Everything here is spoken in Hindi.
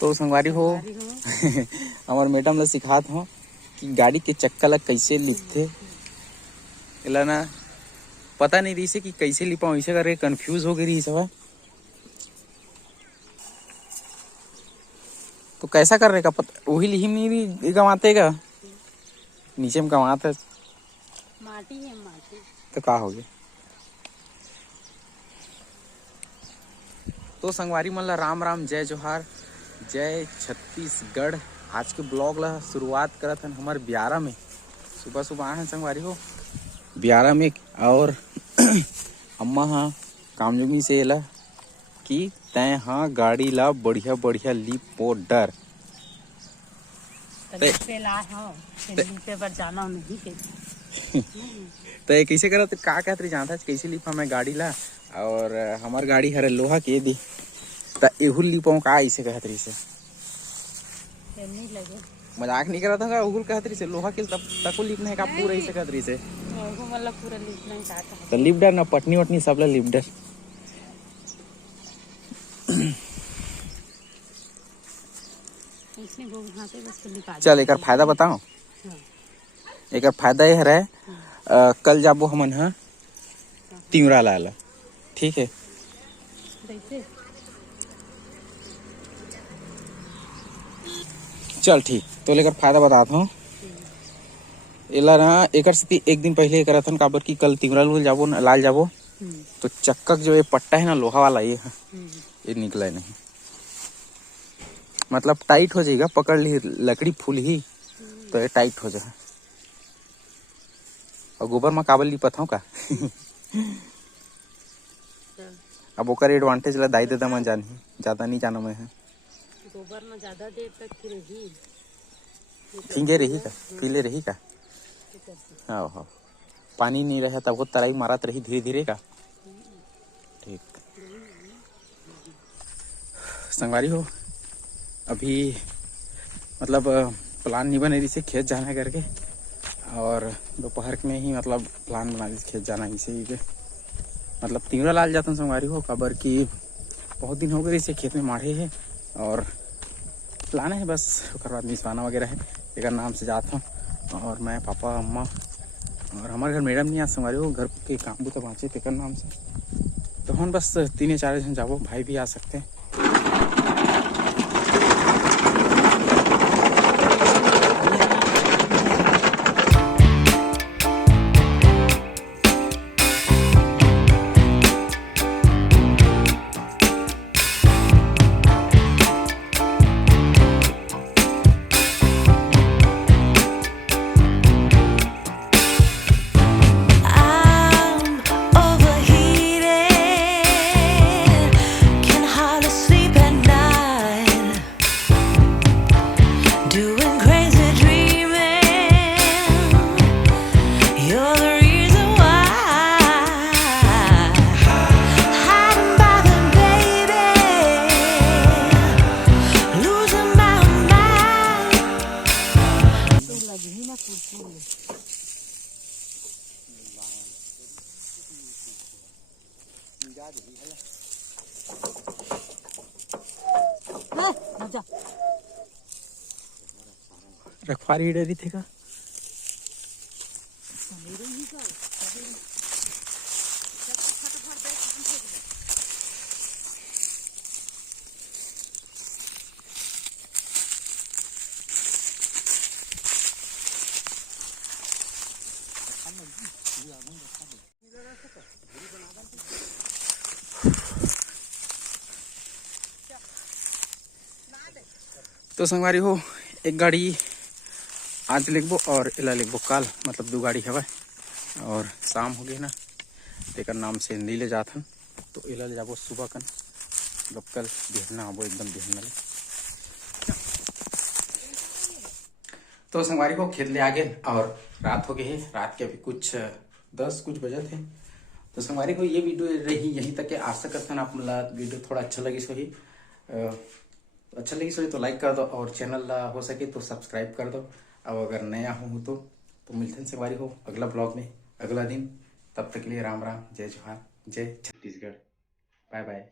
तो संगवारी हो हमार मैडम ला सिखात हो कि गाड़ी के चक्का ला कैसे लिपथे। एला ना पता नहीं रही से कि कैसे लिपाऊं, इसे करके कंफ्यूज हो गई सब। तो कैसा कर रहे का पता वही लिहिम नहीं गवाते का नीचे में गवाते माटी है माटी। तो का हो गया। तो संगवारी मन ला राम राम, जय जोहार, जय छत्तीसगढ़। आज के ब्लॉग ला शुरुआत करत हन हमार ब्यारा में। सुबह सुबह आए हैं संगवारी हो ब्यारा में, और अम्मा हाँ कामजुगी से एला कि तय हाँ गाड़ी ला बढ़िया बढ़िया लिप पोडर जाना नहीं तो कैसे करा तो का कहते जानता कैसे लिपा मैं गाड़ी ला, और हमार गाड़ी हरे लोहा के दी तो एहुल लिपाऊं का ऐसे कहत रही से नहीं लगे। मजाक नहीं करा था उहुल कहत रही से लोहा के तब तको लिपने का पूरा ऐसे कहत रही से मतलब पूरा लिपना का तो लिपडर ना पटनी वटनी सब ला लिपडर। चल एक फायदा बताओ। एक फायदा ये है कल जाबो हमन हा तिवरा लाला, ठीक है। चल ठीक, तो लेकर फायदा बताता हूँ। एला ना एकर स्थिति एक दिन पहले करा था काबर की कल तिवरा जाबो लाल जाबो तो चक्का जो ये पट्टा है ना लोहा वाला ये निकला नहीं, मतलब टाइट हो जाएगा, पकड़ ली लकड़ी फूल ही तो ये टाइट हो जाए। और गोबर में काबल लिपत हूँ का अब ओकर एडवांटेज ला दाई दादा मन जानी, ज्यादा नहीं जाना मैं है। गोबर में ज्यादा देर तक रही फिंगे रही का पीले रही का हाँ हाँ पानी नहीं रहे तब वो तराई मारत रही धीरे धीरे का। ठीक संगवारी हो अभी मतलब प्लान नहीं बने रही से खेत जाना करके, और दोपहर में ही मतलब प्लान बना दी खेत जाना इसे ही के मतलब तिवरा लाल जाता हूँ संगवारी हो खबर की बहुत दिन हो गए इसे खेत में माढ़े है, और प्लान है बस उसके बाद मिसवाना वगैरह है एक नाम से जाता हूँ। और मैं पापा अम्मा और हमारे घर मैडम नहीं आज संगवारी हो घर के काम भी तो बाँचे तेकर नाम से, तो हम बस 3-4 जन जाबो, भाई भी आ सकते हैं। रखवारी डरी थे का तो संगवारी हो एक गाड़ी आज लिखबो और एला लिखबो काल, मतलब 2 गाड़ी हवा, और शाम हो गई ना तेकर नाम से हिंदी ले जात हन तो एला ले जाबो सुबह कन, मतलब कल बिहना आबो एकदम बिहना ले। तो संगवारी को खेत ले आ गए और रात हो गई है, रात के अभी कुछ 10 कुछ बजे थे। तो संगवारी को ये वीडियो रही यहीं तक के, आशा करते हैं आप वीडियो थोड़ा अच्छा लगी सो ही अच्छा लगी सो तो लाइक कर दो, और चैनल ला हो सके तो सब्सक्राइब कर दो। अब अगर नया हो तो मिलते हैं संगवारी हो अगला ब्लॉग में अगला दिन। तब तक के लिए राम राम, जय जोहार, जय छत्तीसगढ़, बाय बाय।